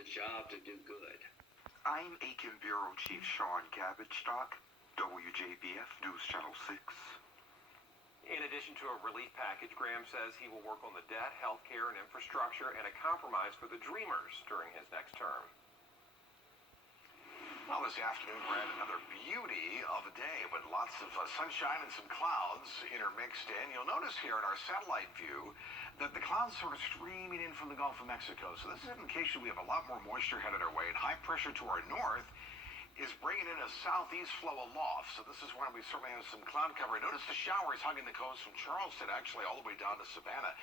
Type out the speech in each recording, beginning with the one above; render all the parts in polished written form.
the job to do good. I'm Aiken Bureau Chief Sean Cabbage-Stock, WJBF News Channel 6. In addition to a relief package, Graham says he will work on the debt, health care, and infrastructure, and a compromise for the Dreamers during his next term. Well, this afternoon, Brad, another beauty of a day, but lots of sunshine and some clouds intermixed in. You'll notice here in our satellite view that the clouds sort of streaming in from the Gulf of Mexico. So this is an indication we have a lot more moisture headed our way, and high pressure to our north is bringing in a southeast flow aloft. So this is why we certainly have some cloud cover. Notice the showers hugging the coast from Charleston, actually all the way down to Savannah.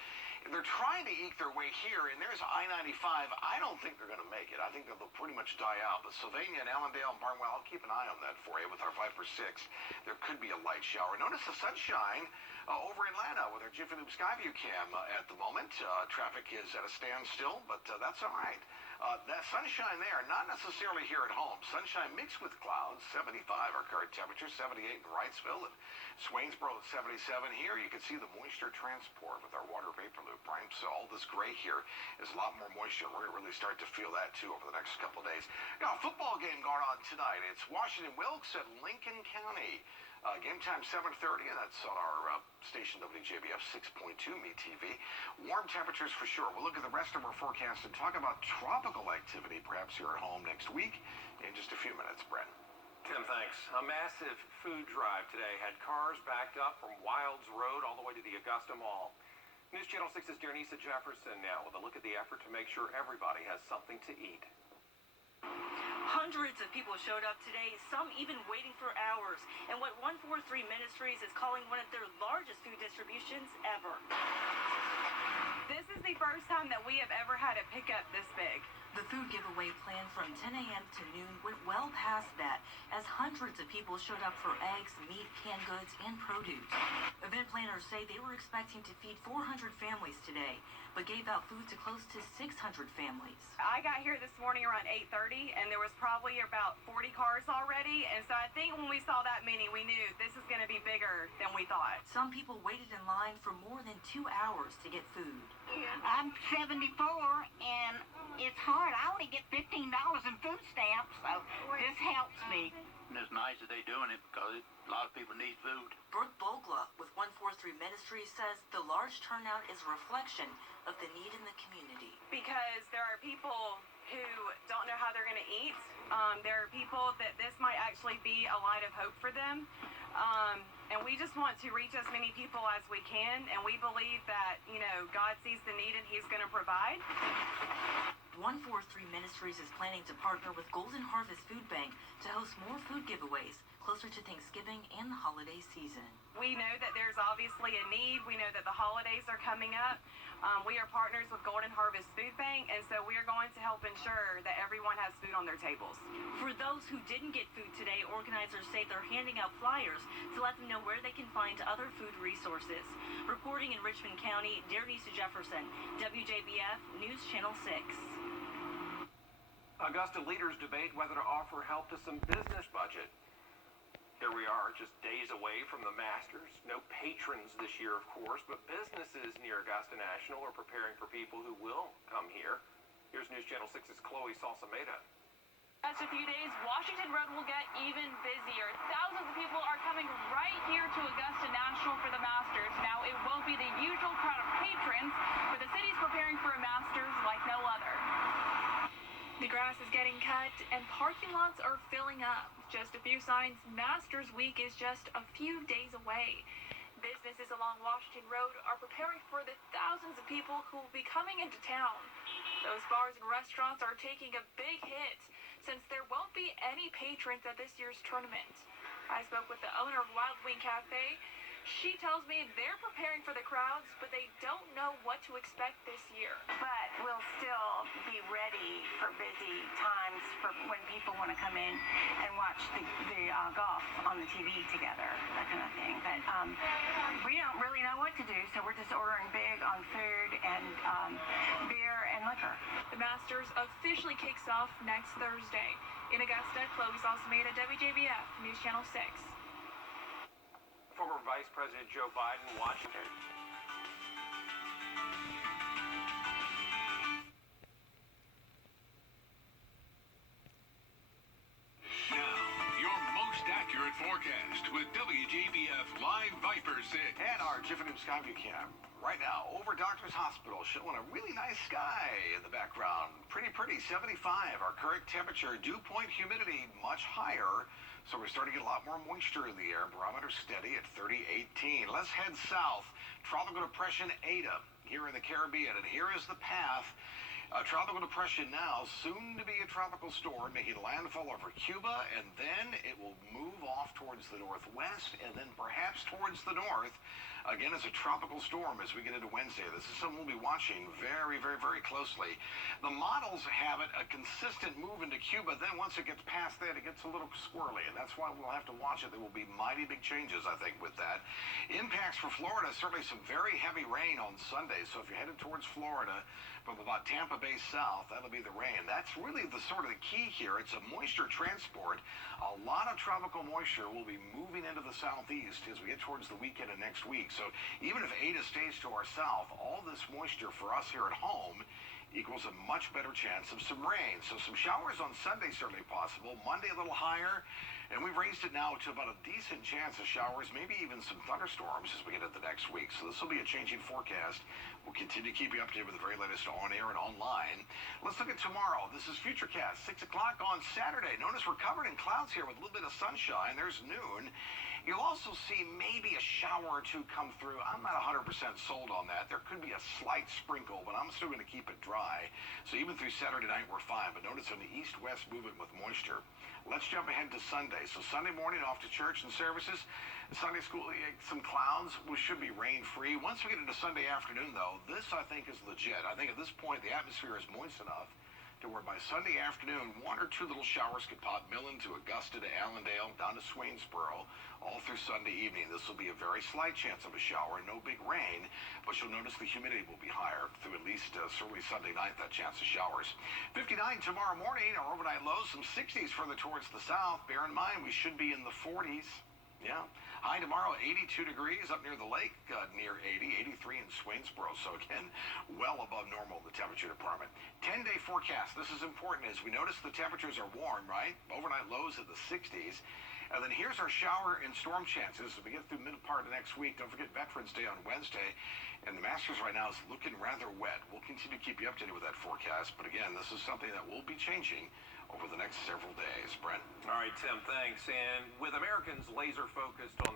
And they're trying to eke their way here, and there's I-95. I don't think they're going to make it. I think they'll pretty much die out. But Sylvania and Allendale and Barnwell, I'll keep an eye on that for you with our 5 for 6. There could be a light shower. Notice the sunshine over in Atlanta with our Jiffy Lube Skyview cam at the moment. Traffic is at a standstill, but that's all right. That sunshine there, not necessarily here at home. Sunshine mixed with clouds, 75 our current temperature, 78 in Wrightsville, and Swainsboro at 77 here. You can see the moisture transport with our water vapor loop, right? So all this gray here is a lot more moisture. We're going to really start to feel that, too, over the next couple of days. Now, a football game going on tonight. It's Washington Wilkes at Lincoln County. Game time 7:30, and that's on our station WJBF 6.2 MeTV. Warm temperatures for sure. We'll look at the rest of our forecast and talk about tropical activity perhaps here at home next week in just a few minutes, Brent. Tim, thanks. A massive food drive today had cars backed up from Wilds Road all the way to the Augusta Mall. News Channel 6's Denise Jefferson now with a look at the effort to make sure everybody has something to eat. Hundreds of people showed up today, some even waiting for hours, and what 143 Ministries is calling one of their largest food distributions ever. This is the first time that we have ever had a pickup this big. The food giveaway planned from 10 a.m. to noon went well past that, as hundreds of people showed up for eggs, meat, canned goods, and produce. Event planners say they were expecting to feed 400 families today, but gave out food to close to 600 families. I got here this morning around 8:30, and there was probably about 40 cars already, and so I think when we saw that many, we knew this is going to be bigger than we thought. Some people waited in line for more than 2 hours to get food. I'm 74, and it's hard. I only get $15 in food stamps, so this helps me. And it's nice that they're doing it because a lot of people need food. Brooke Bogla with 143 Ministries says the large turnout is a reflection of the need in the community. Because there are people who don't know how they're going to eat. There are people that this might actually be a light of hope for them. And we just want to reach as many people as we can. And we believe that, God sees the need and He's going to provide. 143 Ministries is planning to partner with Golden Harvest Food Bank to host more food giveaways closer to Thanksgiving and the holiday season. We know that there's obviously a need. We know that the holidays are coming up. We are partners with Golden Harvest Food Bank, and so we are going to help ensure that everyone has food on their tables. For those who didn't get food today, organizers say they're handing out flyers to let them know where they can find other food resources. Reporting in Richmond County, Denise Jefferson, WJBF News Channel 6. Augusta leaders debate whether to offer help to some business budget. Here we are, just days away from the Masters. No patrons this year, of course, but businesses near Augusta National are preparing for people who will come here. Here's News Channel 6's Chloe Salsameda. Just a few days, Washington Road will get even busier. Thousands of people are coming right here to Augusta National for the Masters. Now, it won't be the usual crowd of patrons, but the city's preparing for a Masters like no other. The grass is getting cut and parking lots are filling up. Just a few signs, Masters Week is just a few days away. Businesses along Washington Road are preparing for the thousands of people who will be coming into town. Those bars and restaurants are taking a big hit since there won't be any patrons at this year's tournament. I spoke with the owner of Wild Wing Cafe. She tells me they're preparing for the crowds, but they don't know what to expect this year. But we'll still be ready for busy times for when people want to come in and watch the golf on the TV together, that kind of thing. But we don't really know what to do, so we're just ordering big on food and beer and liquor. The Masters officially kicks off next Thursday. In Augusta, Chloe Salsameda, WJBF News Channel 6. Former Vice President Joe Biden, Washington. forecast with WJBF Live Viper 6. And our Wjbf Skyview cam right now over Doctor's Hospital, showing a really nice sky in the background. Pretty, 75. Our current temperature, dew point humidity much higher. So we're starting to get a lot more moisture in the air. Barometer steady at 3018. Let's head south. Tropical depression Eta here in the Caribbean. And here is the path. Tropical depression now, soon to be a tropical storm, making landfall over Cuba, and then it will move off towards the northwest and then perhaps towards the north. Again, as a tropical storm as we get into Wednesday. This is something we'll be watching very, very closely. The models have it a consistent move into Cuba. Then once it gets past that, it gets a little squirrely, and that's why we'll have to watch it. There will be mighty big changes, I think, with that. Impacts for Florida, certainly some very heavy rain on Sunday. So if you're headed towards Florida from about Tampa Bay south, that'll be the rain. That's really the sort of the key here. It's a moisture transport. A lot of tropical moisture will be moving into the southeast as we get towards the weekend and next week. So even if Eta stays to our south, all this moisture for us here at home equals a much better chance of some rain. So some showers on Sunday certainly possible. Monday a little higher, and we've raised it now to about a decent chance of showers, maybe even some thunderstorms as we get into next week. So this will be a changing forecast. We'll continue to keep you updated with the very latest on air and online. Let's look at tomorrow. This is Futurecast, 6 o'clock on Saturday. Notice we're covered in clouds here with a little bit of sunshine. There's noon. You'll also see maybe a shower or two come through. I'm not 100% sold on that. There could be a slight sprinkle, but I'm still going to keep it dry. So even through Saturday night, we're fine. But notice an east-west movement with moisture. Let's jump ahead to Sunday. So Sunday morning off to church and services. Sunday school, some clouds. We should be rain-free. Once we get into Sunday afternoon, though, this, I think, is legit. I think at this point, the atmosphere is moist enough to where by Sunday afternoon, one or two little showers could pop Millen to Augusta to Allendale, down to Swainsboro, all through Sunday evening. This will be a very slight chance of a shower, no big rain, but you'll notice the humidity will be higher through at least certainly Sunday night, that chance of showers. 59 tomorrow morning, our overnight lows, some 60s further towards the south. Bear in mind, we should be in the 40s. Yeah. High tomorrow, 82 degrees up near the lake, near 80, 83 in Swainsboro. So again, well above normal, the temperature department. 10-day forecast. This is important as we notice the temperatures are warm, right? Overnight lows at the 60s. And then here's our shower and storm chances as we get through mid part of next week. Don't forget Veterans Day on Wednesday. And the Masters right now is looking rather wet. We'll continue to keep you updated with that forecast. But again, this is something that will be changing over the next several days. Brent? All right, Tim, thanks. And with Americans laser focused on the